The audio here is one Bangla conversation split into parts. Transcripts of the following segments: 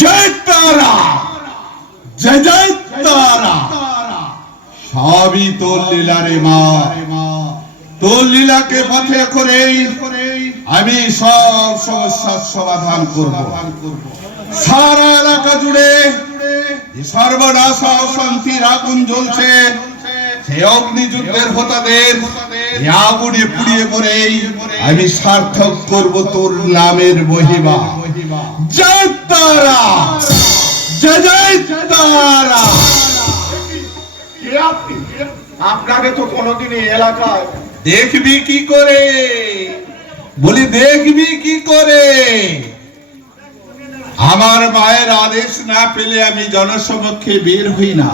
জয় তারা, জয় জয় তারা। সবই তোর লীলা রে মা, তোর লীলাকে পথে করে আমি সব সমস্যার সমাধান করব। সারা এলাকা জুড়ে সর্বনাশ অশান্তির আগুন জ্বলছে, সেই অগ্নিযুদ্ধের হোতাদের আগুনে পুড়িয়ে পড়ে আমি সার্থক করব তোর নামের মহিমা। জয় তারা, জয় জয় তারা। আপনাকে তো কোনোদিন এই এলাকায় দেখবি কি করে, বলি দেখবি কি করে? আমার মায়ের আদেশ না পেলে আমি জনসমক্ষে বের হই না,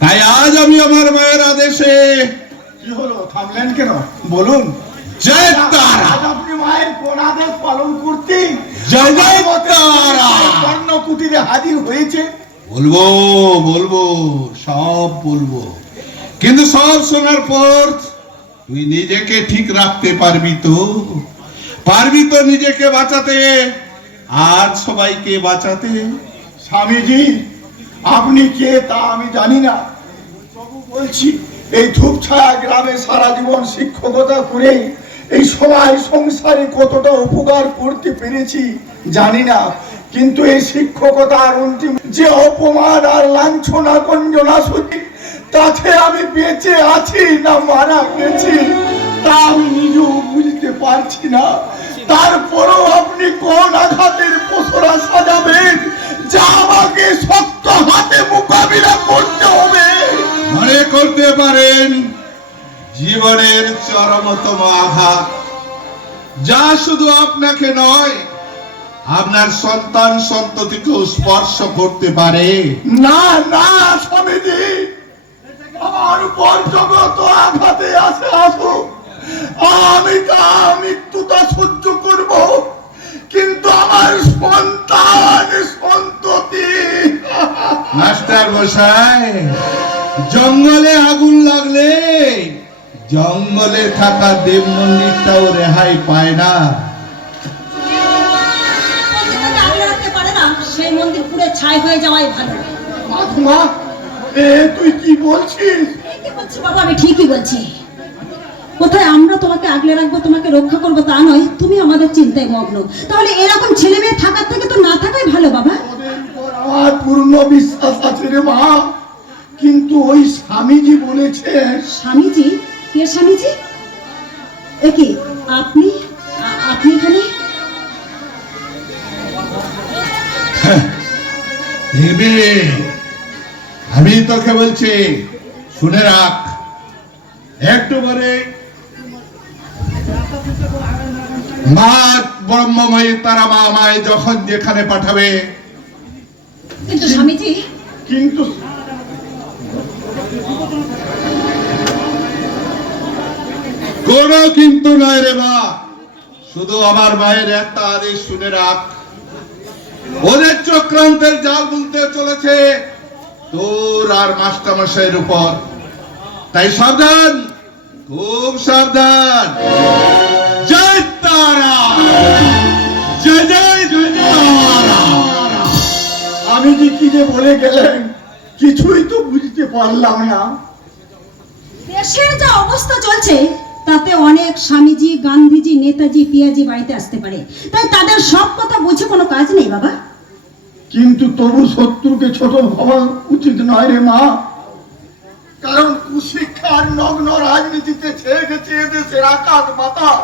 তাই আজ আমি আমার মায়ের আদেশে। কি হলো, থামলেন কেন বলুন? জয় তারা। আজ আপনি মায়ের কোন আদেশ পালন করতে জয় জয় তারা। কর্ণ কুটিরে হাজির হয়েছে? বলবো বলবো, সব বলবো, কিন্তু সব শোনার পর তুই নিজেকে ঠিক রাখতে পারবি তো? পারবি তো নিজেকে বাঁচাতে আর সবাইকে বাঁচাতে? স্বামীজি, আপনি কে তা আমি জানি না, তবু বলছি এই ধূপছায়া গ্রামে সারা জীবন শিক্ষকতা করে এই সবাই সংসারে কতটা উপকার করতে পেরেছি জানি না, কিন্তু এই শিক্ষকতার অন্তিম যে অপমান আর লাঞ্ছনা গঞ্জনা সত্যি, তাতে আমি বেঁচে আছি না মারা গেছি তা আমি নিজেও বুঝতে পারছি না। তারপরও আপনি কোন আঘাতের পসরা সাজাবেন যা আমাকে শক্ত হাতে মোকাবিলা করতে হবে? মনে করতে পারেন জীবনের চরমতম আঘাত, যা শুধু আপনাকে নয় আপনার সন্তান সন্ততিকেও স্পর্শ করতে পারে। না না স্বামীজি, আমার উপর জগত আঘাতে আসে আসুক, আমি তা মৃত্যুটা সহ্য করব, কিন্তু আমার সন্তান সন্ততি। মাস্টার মশাই, জঙ্গলে আগুন লাগলে জঙ্গলে থাকা দেব মন্দিরটাও রেহাই পায় না। সেই মন্দির পুরো ছাই হয়ে যাওয়াই ভালো। মা, তুই কি বলছিস? কি বলছি বাবা, আমি ঠিকই বলছি। কোথায় আমরা তোমাকে আগলে রাখবো, তোমাকে রক্ষা করবো তা নয়, তুমি আমাদের চিন্তায় মগ্ন। তাহলে এরকম ছেলে মেয়ে থাকার থেকে তো না থাকাই ভালো বাবা। আমার পূর্ণ বিশ্বাস আছে রে মা, কিন্তু ওই স্বামীজি বলেছে। স্বামীজি? কে স্বামীজি? একি আপনি আপনি এখানে? দেবে, আমি তোকে বলছি, শুনে রাখ। একটু পরে মা ব্রহ্মময়ী তারা মা আমায় যখন যেখানে পাঠাবে। কিন্তু স্বামীজি, কিন্তু কোনো কিন্তু নয় রে মা, শুধু আমার মায়ের একটা আদেশ শুনে রাখ। ওদের চক্রান্তের জাল বুনতে চলেছে তোর আর মাস্টারমশাইয়ের উপর, তাই সাবধান, খুব সাবধান। জয় তারা, জয় জয় তারা। স্বামীজি কি যে বলে গেলেন কিছুই তো বুঝতে পারলাম না। দেশের যা অবস্থা চলছে তাতে অনেক স্বামীজি, গান্ধীজি, নেতাজি, পিয়াজি বাড়িতে আসতে পারে, তাই তাদের সব কথা বুঝে কোনো কাজ নেই বাবা। কিন্তু তবু শত্রুকে ছোট ভাবা উচিত নয় রে মা, কারণ কুশিক্ষার নগ্ন রাজনীতিতে ছেয়ে গেছে এদেশের আকাশ বাতাস।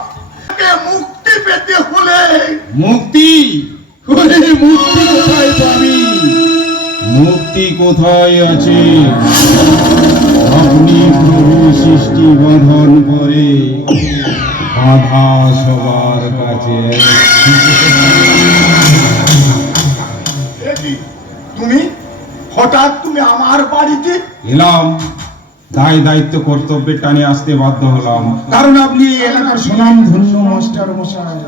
মুক্তি পেতে হলে মুক্তি? ওরে মুক্তি কোথায় পাবি? মুক্তি কোথায় আছে? আপনি প্রভু সৃষ্টি বন্ধন করে বাধা সবার কাছে। তুমি হঠাৎ তুমি আমার বাড়িতে এলাম, দায় দায়িত্ব কর্তব্যের টানে আসতে বাধ্য হলাম, কারণ আপনি এই এলাকার সুনাম ধন্য মাস্টার মশাই।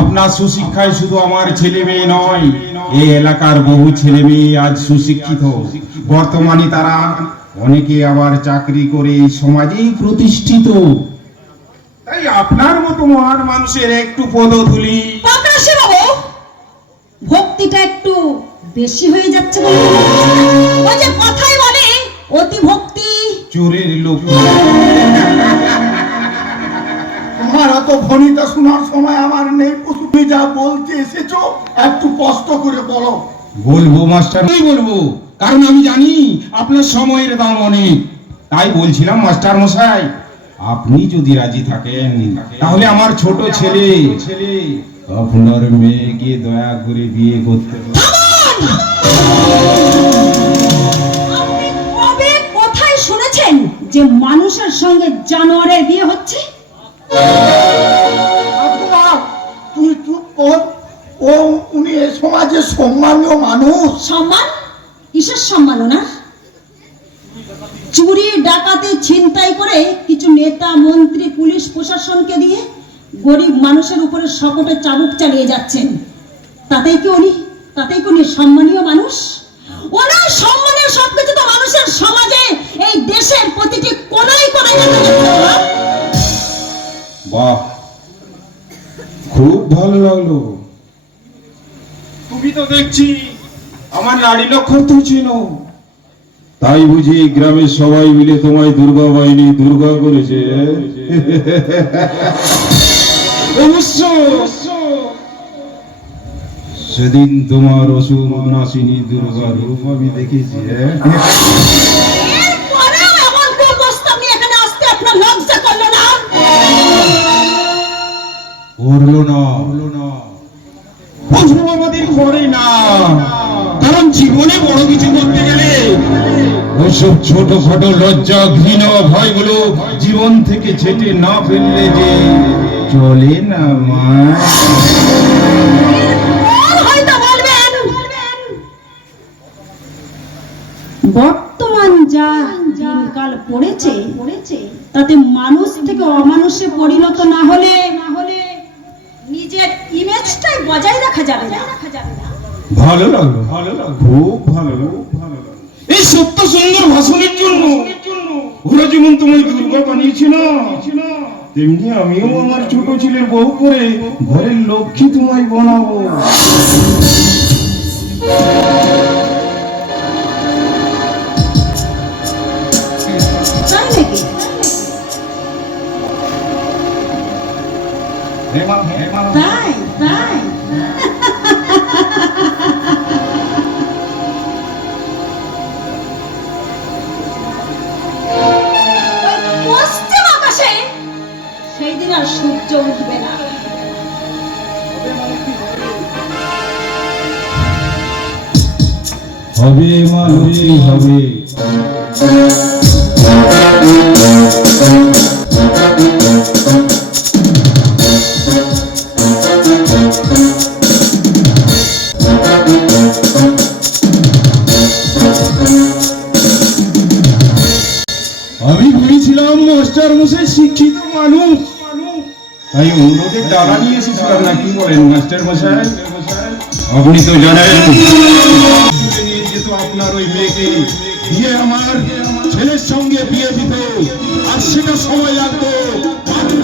আপনার সুশিক্ষায় শুধু আমার ছেলে মেয়ে নয়, এই এলাকার বহু ছেলে মেয়ে আজ সুশিক্ষিত। বর্তমানে তারা অনেকে আবার চাকরি করে সমাজেই প্রতিষ্ঠিত। তাই আপনার মতো মহান মানুষের একটু পদধূলি। বেশি হয়ে যাচ্ছে বলে ওই যে কথাই বলে অতি ভক্তি চোরের লোক। তোমার এত ভনিতা শোনার সময় আমার নেই। তুমি যা বলতে এসেছো একটু কষ্ট করে বলো। বলবো মাস্টার, আমি বলবো, কারণ আমি জানি আপনার সময়ের দাম অনেক। তাই বলছিলাম মাস্টার মশাই, আপনি যদি রাজি থাকেন তাহলে আমার ছোট ছেলে আপনার মেয়েকে দয়া করে বিয়ে করতে পারে। আপনি কবে কোথায় শুনেছেন যে মানুষের সঙ্গে জানোয়ারের বিয়ে হচ্ছে? ঠাকুমা, তুই চুপ কর। উনি এ সমাজের সম্মানীয় মানুষ। সম্মান? কিসের সম্মাননা? চুরি ডাকাতি ছিনতাই করে কিছু নেতা মন্ত্রী পুলিশ প্রশাসনকে দিয়ে গরিব মানুষের উপরে শকটে চাবুক চালিয়ে যাচ্ছেন। তাতেই কি উনি সম্মানীয় মানুষ? ওনার সম্মানের সবকিছু তো মানুষের সমাজে এই দেশের প্রতিটি কোনায় কোনায় দেখা যাচ্ছে। বাহ, খুব ভালো লাগলো। তুমি তো দেখছি আমার নারী নক্ষত্র ছিল। তাই বুঝি গ্রামের সবাই মিলে তোমায় দুর্গা বাহিনী দুর্গা করেছে। অবশ্য সেদিন তোমার অসুর নাসিনী দুর্গা রূপ আমি দেখেছি। এরপরেও এমন কুপ্রস্তাব নিয়ে এখানে আসতে আপনার লজ্জা করলো না? করলো না, প্রশ্ন আমাদের করে না, কারণ জীবনে বড় কিছু করতে গেলে ওসব ছোটখাটো লজ্জা ঘৃণা ভয়গুলো জীবন থেকে ছেটে না ফেললে যে চলে না মা। হয়তো বলবেন বর্তমান যা দিনকাল পড়েছে তাতে মানুষ থেকে অমানুষে পরিণত না হলে নিজের ইমেজটাই বজায় রাখা যাবে না। ভালো লাগলো, খুব ভালো লাগলো। এই সত্য সুন্দর ভাষণের জন্য ওরা যেমন তোমায় দুর্গা বানিয়েছে না, তেমনি আমিও আমার ছোট ছেলের বউ করে ঘরের লক্ষ্মী তোমায় বানাবো। তাই নাকি? তাই পশ্চিম আকাশে সেই দিন আর সূর্য উঠবে না। হবে মা লক্ষ্মী হবে। আমি ভেবেছিলাম মাস্টার মশাই শিক্ষিত মানুষ, তাই অনুরোধের ডালা নিয়ে এসেছিলাম না, কি বলেন মাস্টার মশাই? আপনি তো জানেন নিয়ে যেত আপনার ওই মেয়েকে, দিয়ে আমার ছেলের সঙ্গে বিয়ে দিত, আর সেটা সময় লাগতো মাত্র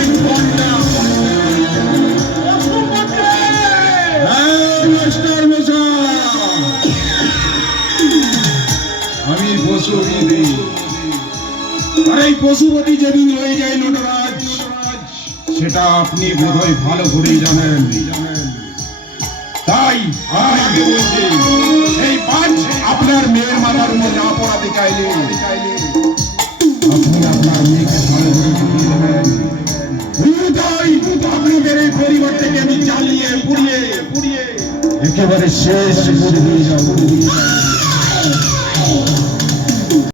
1 ঘন্টা। হ্যাঁ, মাস্টার মশাই, আমি পশুপতি, আর এই পশুপতি যেদিন হয়ে যায় নটরাজ, সেটা আপনি বোধহয় ভালো করেই জানেন। তাই আমি বলছি, এই পাঁচ আপনার মেয়ের মাথার উপর না পড়াতে চাইলে আপনি আপনার মেয়েকে ভালো করে বুঝিয়ে দেবেন। তাই আপনাদের এই পরিবার থেকে আমি জ্বালিয়ে পুড়িয়ে একেবারে শেষ করে দিয়ে যাবো।